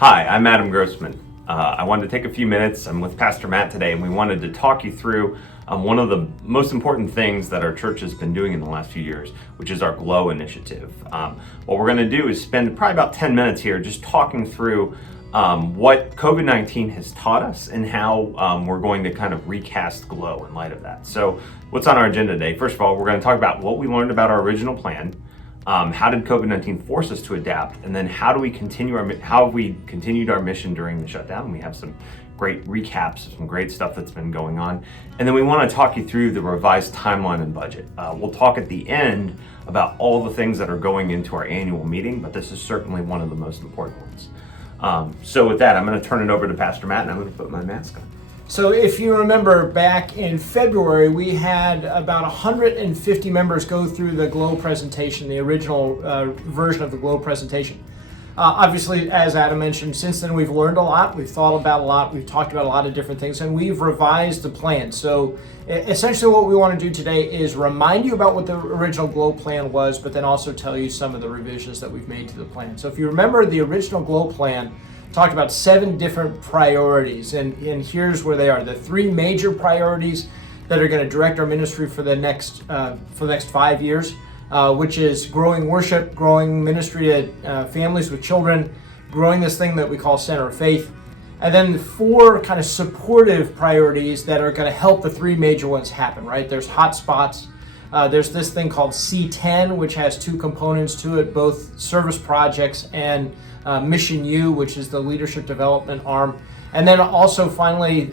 Hi, I'm Adam Grossman. I wanted to take a few minutes. I'm with Pastor Matt today, and we wanted to talk you through one of the most important things that our church has been doing in the last few years, which is our GLOW initiative. What we're going to do is spend probably about 10 minutes here just talking through what COVID-19 has taught us and how we're going to kind of recast GLOW in light of that. So what's on our agenda today? First of all, we're going to talk about what we learned about our original plan. How did COVID-19 force us to adapt? And then how have we continued our mission during the shutdown? We have some great recaps, some great stuff that's been going on. And then we want to talk you through the revised timeline and budget. We'll talk at the end about all the things that are going into our annual meeting, but this is certainly one of the most important ones. So with that, I'm going to turn it over to Pastor Matt, and I'm going to put my mask on. So if you remember back in February, we had about 150 members go through the GLOW presentation, the original version of the GLOW presentation. Obviously, as Adam mentioned, since then we've learned a lot, we've thought about a lot, we've talked about a lot of different things, and we've revised the plan. So essentially what we want to do today is remind you about what the original GLOW plan was, but then also tell you some of the revisions that we've made to the plan. So if you remember, the original GLOW plan talked about 7 different priorities, and here's where they are. The 3 major priorities that are going to direct our ministry for the next 5 years, which is growing worship, growing ministry to families with children, growing this thing that we call Center of Faith, and then 4 kind of supportive priorities that are going to help the 3 major ones happen, right? There's hotspots. There's this thing called C10, which has 2 components to it, both service projects and Mission U, which is the leadership development arm, and then also finally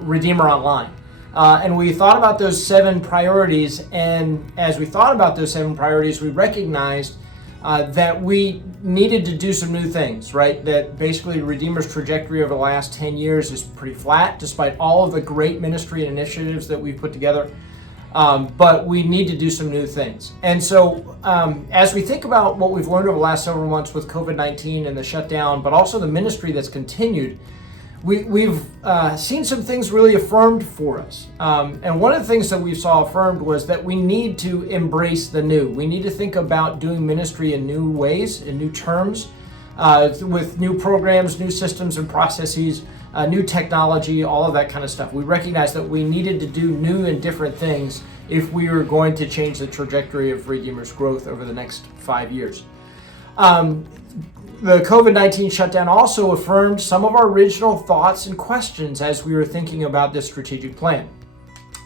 Redeemer Online. And we thought about those 7 priorities, and as we thought about those 7 priorities, we recognized that we needed to do some new things, right? That basically Redeemer's trajectory over the last 10 years is pretty flat, despite all of the great ministry initiatives that we've put together. But we need to do some new things. And so as we think about what we've learned over the last several months with COVID-19 and the shutdown, but also the ministry that's continued, we've seen some things really affirmed for us. And one of the things that we saw affirmed was that we need to embrace the new. We need to think about doing ministry in new ways, in new terms, with new programs, new systems and processes, new technology, all of that kind of stuff. We recognized that we needed to do new and different things if we were going to change the trajectory of Redeemer's growth over the next 5 years. The COVID-19 shutdown also affirmed some of our original thoughts and questions as we were thinking about this strategic plan.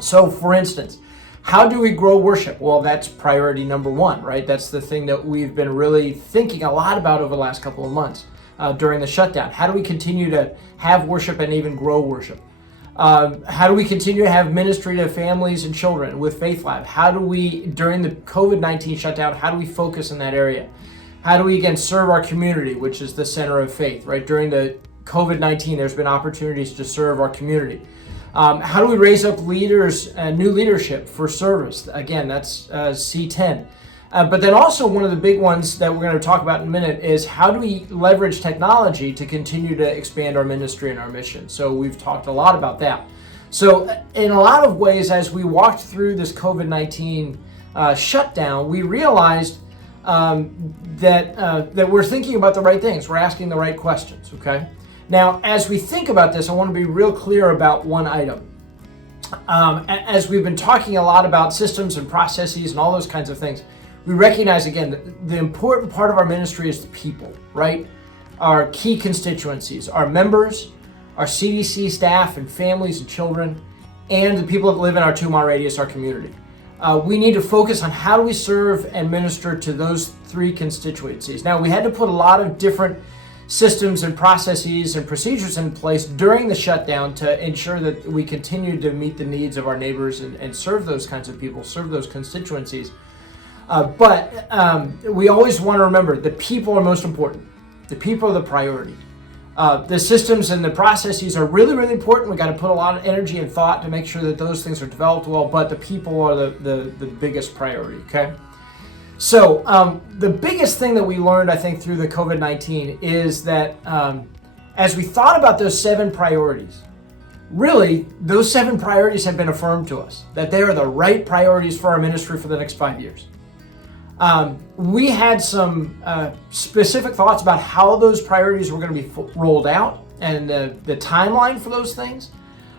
So for instance, how do we grow worship? Well, that's priority number 1, right? That's the thing that we've been really thinking a lot about over the last couple of months during the shutdown. How do we continue to have worship and even grow worship? How do we continue to have ministry to families and children with Faith Lab? How do we, during the COVID-19 shutdown, how do we focus in that area? How do we, again, serve our community, which is the Center of Faith, right? During the COVID-19, there's been opportunities to serve our community. How do we raise up leaders and new leadership for service? Again, that's C10. But then also one of the big ones that we're going to talk about in a minute is how do we leverage technology to continue to expand our ministry and our mission? So we've talked a lot about that. So in a lot of ways, as we walked through this COVID-19 shutdown, we realized that we're thinking about the right things. We're asking the right questions, okay? Now, as we think about this, I want to be real clear about one item. As we've been talking a lot about systems and processes and all those kinds of things, we recognize, again, that the important part of our ministry is the people, right? Our key constituencies, our members, our CDC staff and families and children, and the people that live in our 2-mile radius, our community. We need to focus on how do we serve and minister to those 3 constituencies. Now, we had to put a lot of different systems and processes and procedures in place during the shutdown to ensure that we continue to meet the needs of our neighbors and serve those kinds of people, serve those constituencies. But we always want to remember the people are most important. The people are the priority. The systems and the processes are really, really important. We got to put a lot of energy and thought to make sure that those things are developed well, but the people are the biggest priority, okay? So the biggest thing that we learned, I think, through the COVID-19 is that as we thought about those 7 priorities, really, those 7 priorities have been affirmed to us, that they are the right priorities for our ministry for the next 5 years. We had some specific thoughts about how those priorities were going to be rolled out and the timeline for those things.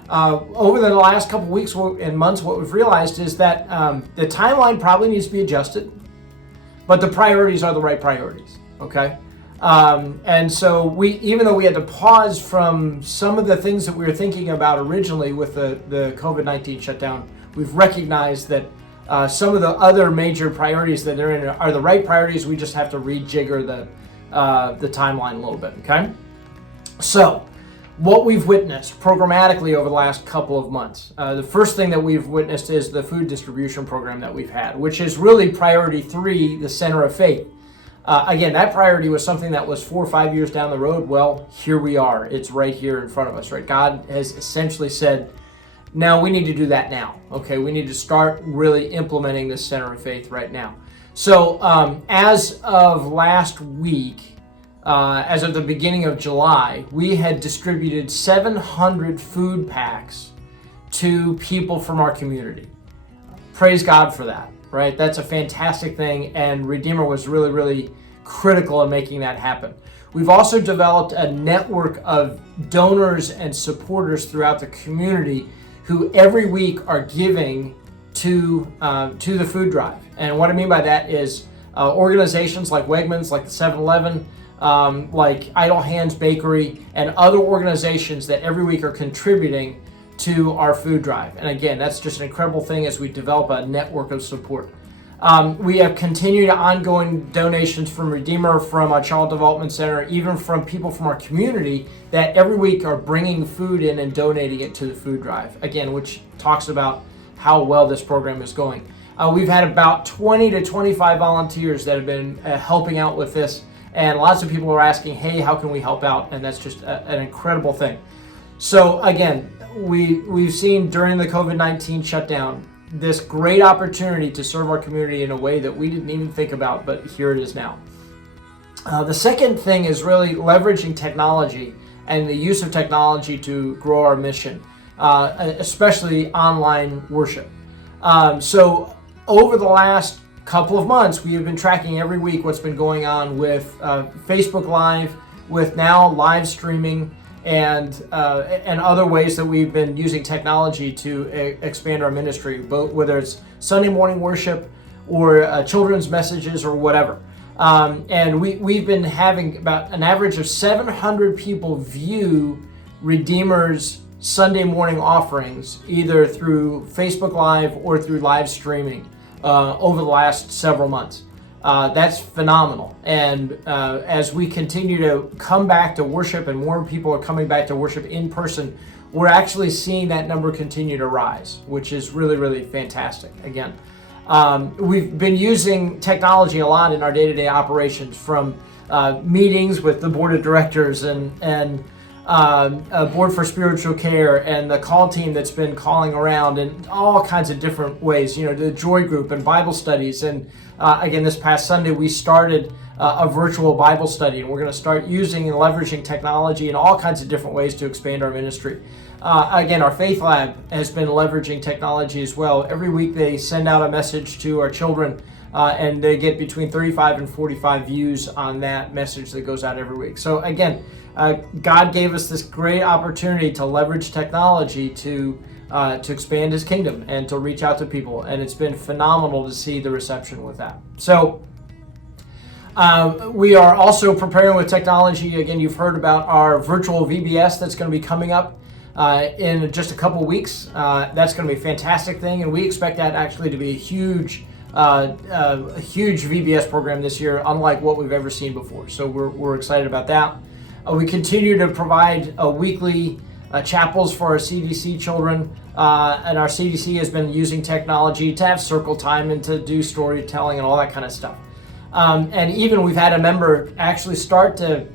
Over the last couple weeks and months, what we've realized is that the timeline probably needs to be adjusted, but the priorities are the right priorities, okay? And so even though we had to pause from some of the things that we were thinking about originally with the COVID-19 shutdown, we've recognized that some of the other major priorities that are in it are the right priorities. We just have to rejigger the timeline a little bit, okay? So, what we've witnessed programmatically over the last couple of months. The first thing that we've witnessed is the food distribution program that we've had, which is really priority 3, the center of faith. Again, that priority was something that was 4 or 5 years down the road. Well, here we are. It's right here in front of us, right? God has essentially said, now we need to do that now. Okay, we need to start really implementing this center of faith right now. So as of last week, as of the beginning of July, we had distributed 700 food packs to people from our community. Praise God for that, right? That's a fantastic thing, and Redeemer was really, really critical in making that happen. We've also developed a network of donors and supporters throughout the community who every week are giving to the food drive. And what I mean by that is organizations like Wegmans, like the 7-Eleven, like Idle Hands Bakery, and other organizations that every week are contributing to our food drive. And again, that's just an incredible thing as we develop a network of support. We have continued ongoing donations from Redeemer, from our Child Development Center, even from people from our community that every week are bringing food in and donating it to the food drive. Again, which talks about how well this program is going. We've had about 20 to 25 volunteers that have been helping out with this. And lots of people are asking, hey, how can we help out? And that's just an incredible thing. So again, we've seen during the COVID-19 shutdown this great opportunity to serve our community in a way that we didn't even think about, but here it is now. The second thing is really leveraging technology and the use of technology to grow our mission, especially online worship. So over the last couple of months, we have been tracking every week what's been going on with Facebook Live, with now live streaming, and other ways that we've been using technology to expand our ministry, both whether it's Sunday morning worship or children's messages or whatever. And we've been having about an average of 700 people view Redeemer's Sunday morning offerings, either through Facebook Live or through live streaming over the last several months. That's phenomenal. And as we continue to come back to worship and more people are coming back to worship in person, we're actually seeing that number continue to rise, which is really, really fantastic. Again, we've been using technology a lot in our day-to-day operations, from meetings with the board of directors and a board for spiritual care and the call team that's been calling around in all kinds of different ways, the Joy Group and Bible studies. And again, this past Sunday, we started a virtual Bible study, and we're going to start using and leveraging technology in all kinds of different ways to expand our ministry. Again, our Faith Lab has been leveraging technology as well. Every week they send out a message to our children, and they get between 35 and 45 views on that message that goes out every week. So again, God gave us this great opportunity to leverage technology to expand His kingdom and to reach out to people, and it's been phenomenal to see the reception with that. So we are also preparing with technology. Again, you've heard about our virtual VBS that's going to be coming up in just a couple weeks. That's going to be a fantastic thing, and we expect that actually to be a huge VBS program this year, unlike what we've ever seen before. So we're excited about that. We continue to provide weekly chapels for our CDC children, and our CDC has been using technology to have circle time and to do storytelling and all that kind of stuff. And even we've had a member actually start to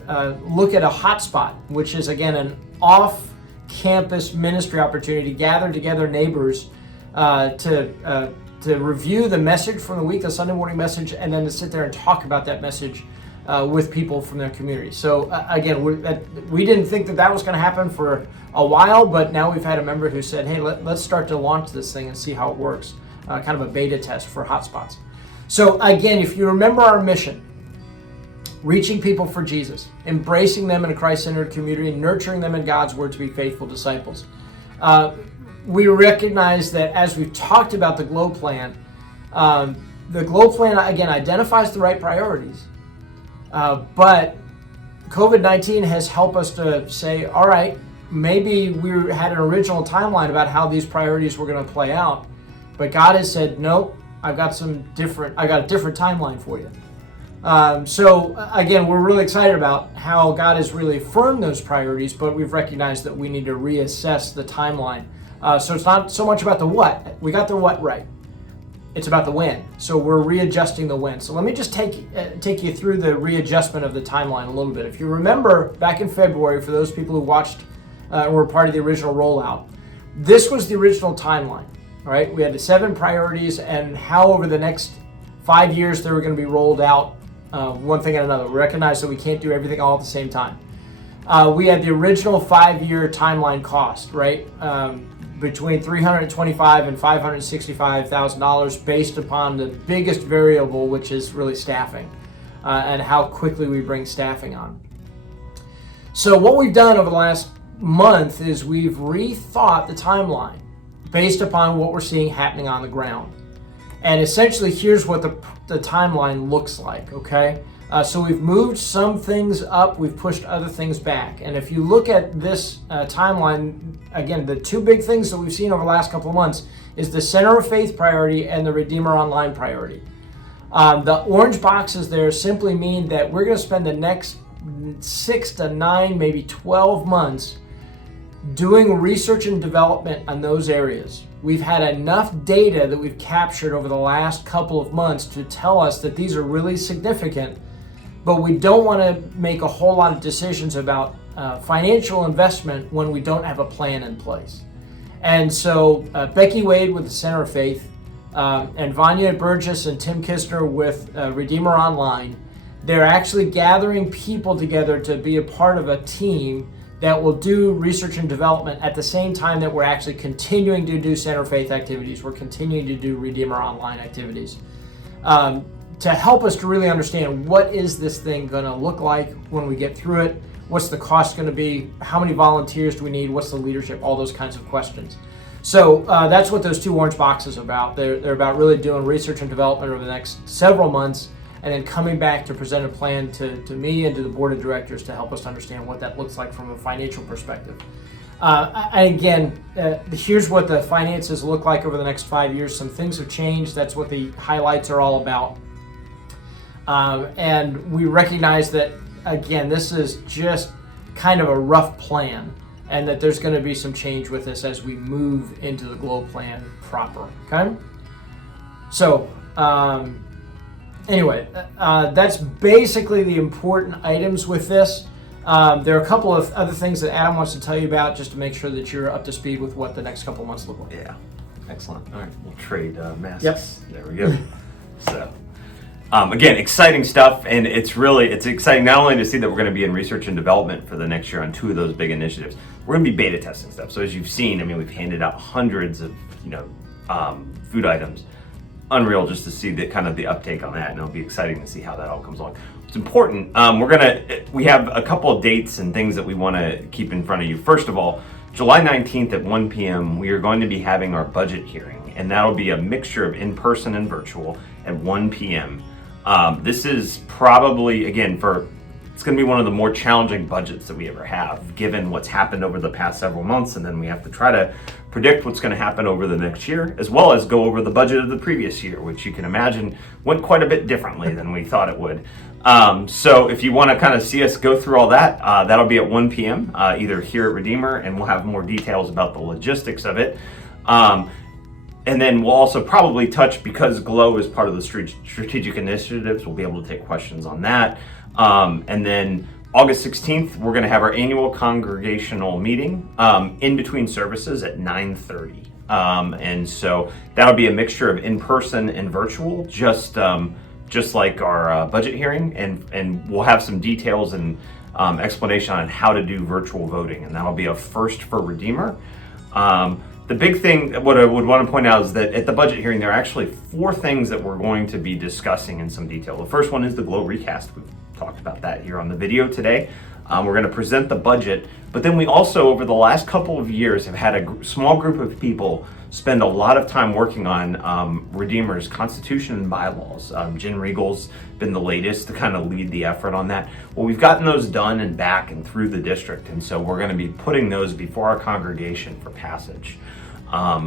look at a hotspot, which is again an off-campus ministry opportunity to gather together neighbors to review the message from the week, the Sunday morning message, and then to sit there and talk about that message with people from their community. So again, we didn't think that was going to happen for a while, but now we've had a member who said, hey, let's start to launch this thing and see how it works, kind of a beta test for hotspots. So again, if you remember our mission, reaching people for Jesus, embracing them in a Christ-centered community, nurturing them in God's word to be faithful disciples. We recognize that as we've talked about the GLOW plan, again, identifies the right priorities. But COVID-19 has helped us to say, all right, maybe we had an original timeline about how these priorities were going to play out, but God has said, nope, I've got a different timeline for you. So again, we're really excited about how God has really affirmed those priorities, but we've recognized that we need to reassess the timeline. So it's not so much about the what. We got the what right. It's about the when. So we're readjusting the when. So let me just take you through the readjustment of the timeline a little bit. If you remember back in February, for those people who watched were part of the original rollout, this was the original timeline. All right, we had the 7 priorities and how over the next 5 years they were going to be rolled out, one thing and another. We recognize that we can't do everything all at the same time. We had the original 5-year timeline cost, right? Between $325,000 and $565,000 based upon the biggest variable, which is really staffing, and how quickly we bring staffing on. So what we've done over the last month is we've rethought the timeline based upon what we're seeing happening on the ground. And essentially, here's what the timeline looks like, okay? So we've moved some things up, we've pushed other things back. And if you look at this timeline, again, the 2 big things that we've seen over the last couple of months is the Center of Faith priority and the Redeemer Online priority. The orange boxes there simply mean that we're going to spend the next 6 to 9, maybe 12 months doing research and development on those areas. We've had enough data that we've captured over the last couple of months to tell us that these are really significant, but we don't want to make a whole lot of decisions about financial investment when we don't have a plan in place. And so Becky Wade with the Center of Faith and Vanya Burgess and Tim Kistner with Redeemer Online, they're actually gathering people together to be a part of a team that will do research and development at the same time that we're actually continuing to do Center of Faith activities. We're continuing to do Redeemer Online activities to help us to really understand what is this thing going to look like when we get through it, what's the cost going to be, how many volunteers do we need, what's the leadership, all those kinds of questions. So that's what those 2 orange boxes are about. They're about really doing research and development over the next several months, and then coming back to present a plan to me and to the board of directors to help us understand what that looks like from a financial perspective. Here's what the finances look like over the next 5 years. Some things have changed. That's what the highlights are all about. And we recognize that, again, this is just kind of a rough plan, and that there's going to be some change with this as we move into the GLOW plan proper, okay? So, anyway, that's basically the important items with this. There are a couple of other things that Adam wants to tell you about just to make sure that you're up to speed with what the next couple of months look like. Yeah, excellent. All right, we'll trade masks. Yep. There we go. So, again, exciting stuff, and it's exciting not only to see that we're going to be in research and development for the next year on 2 of those big initiatives. We're going to be beta testing stuff. So as you've seen, I mean, we've handed out hundreds of food items. Unreal just to see the kind of the uptake on that, and it'll be exciting to see how that all comes along. It's important. We have a couple of dates and things that we want to keep in front of you. First of all, July 19th at 1 p.m. we are going to be having our budget hearing, and that'll be a mixture of in-person and virtual at 1 p.m. This is probably, again, it's going to be one of the more challenging budgets that we ever have, given what's happened over the past several months, and then we have to try to predict what's going to happen over the next year, as well as go over the budget of the previous year, which you can imagine went quite a bit differently than we thought it would. So if you want to kind of see us go through all that, that'll be at 1 p.m., either here at Redeemer, and we'll have more details about the logistics of it. And then we'll also probably touch, because GLOW is part of the strategic initiatives, we'll be able to take questions on that. And then August 16th, we're going to have our annual congregational meeting in between services at 9:30. And so that'll be a mixture of in-person and virtual, just like our budget hearing. And we'll have some details and explanation on how to do virtual voting. And that'll be a first for Redeemer. The big thing, what I would want to point out is that at the budget hearing, there are actually 4 things that we're going to be discussing in some detail. The first one is the GLOW recast. We've talked about that here on the video today. We're going to present the budget, but then we also, over the last couple of years, have had a small group of people spend a lot of time working on Redeemer's Constitution and bylaws. Jen Riegel's been the latest to kind of lead the effort on that. Well, we've gotten those done and back and through the district, and so we're going to be putting those before our congregation for passage.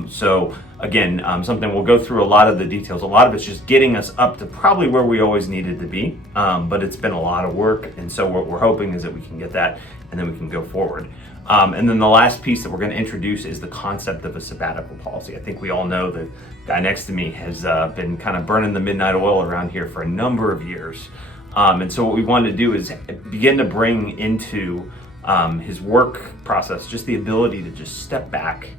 So again, something we'll go through a lot of the details. A lot of it's just getting us up to probably where we always needed to be, but it's been a lot of work, and so what we're hoping is that we can get that and then we can go forward. And then the last piece that we're going to introduce is the concept of a sabbatical policy. I think we all know the guy next to me has been kind of burning the midnight oil around here for a number of years. And so what we want to do is begin to bring into his work process just the ability to just step back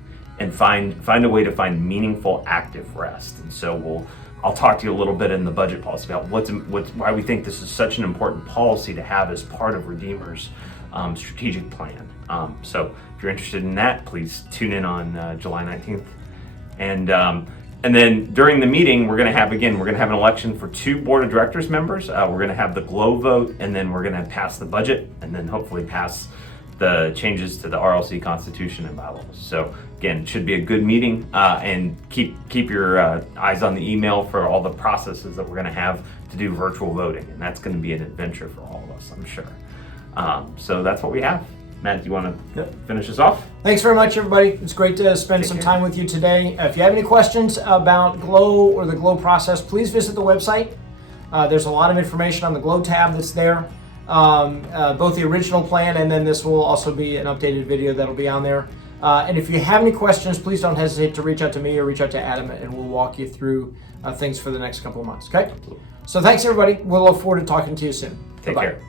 and find a way to find meaningful active rest. And so I'll talk to you a little bit in the budget policy about why we think this is such an important policy to have as part of Redeemer's strategic plan. So if you're interested in that, please tune in on July 19th. And then during the meeting, we're going to have an election for 2 board of directors members. We're going to have the GLOW vote, and then we're going to pass the budget, and then hopefully pass the changes to the RLC Constitution and bylaws. So again, should be a good meeting, and keep your eyes on the email for all the processes that we're going to have to do virtual voting, and that's going to be an adventure for all of us, I'm sure. So that's what we have. Matt, do you want to finish us off? Thanks very much, everybody. It's great to spend some time with you today. If you have any questions about GLOW or the GLOW process, please visit the website. There's a lot of information on the GLOW tab that's there. Both the original plan and then this will also be an updated video that'll be on there. And if you have any questions, please don't hesitate to reach out to me or reach out to Adam, and we'll walk you through things for the next couple of months. Okay? So thanks, everybody. We'll look forward to talking to you soon. Take care.